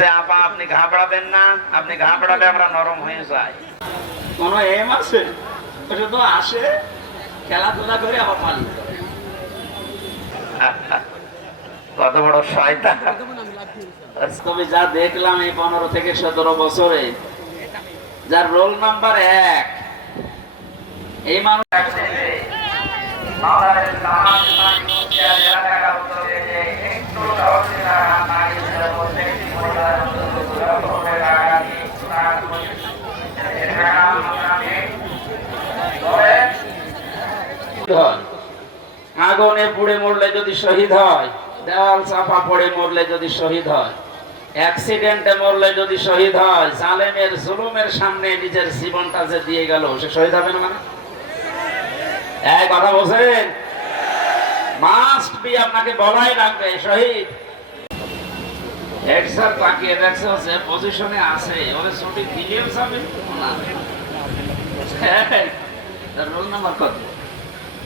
বলছে আপা আপনি ঘাবড়াবেন না আপনি ঘাবড়ালে আমরা নরম হয়ে যাই। কোনো এম আছে? ওটা তো আসে খেলাধুলা করে আবার পালিয়ে কত বড় শয়তান। তবে যা দেখলাম এই পনেরো থেকে সতেরো বছরে যার রোল নাম্বার এক এই মানুষ হয়। আগুনে পুড়ে মরলে যদি শহীদ হয় দেওয়াল চাপা পড়ে মরলে যদি শহীদ হয় অ্যাক্সিডেন্টে মরলে যদি শহীদ হয় জালেমের জুলুমের সামনে নিজের জীবনটা যে দিয়ে গেল সে শহীদ হবে না মানে? এই কথা বলছেন? মাস্ট বি আপনাকে বলাই লাগবে শহীদ। এক্সার তাকিয়ে দেখছে হচ্ছে পজিশনে আছে ওরে ছুটি দিলেও যাবে না। রোল নাম্বার কত? বলছে,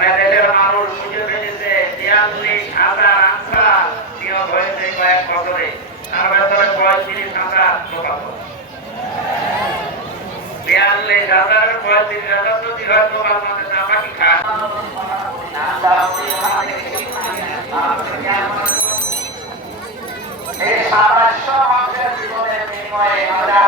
মানে দেশের মানুষ বুঝে ফেলেছে, 42 হাজার আনসার নিহত হয়েছে কয়েক বছরে। তার ভেতরে 35 হাজার লোকাপড়। 42 হাজার, 35 হাজার যদি হয় তোমার মধ্যে চাপা কি খায়? এই মানুষের জীবনের বিনিময়ে আমরা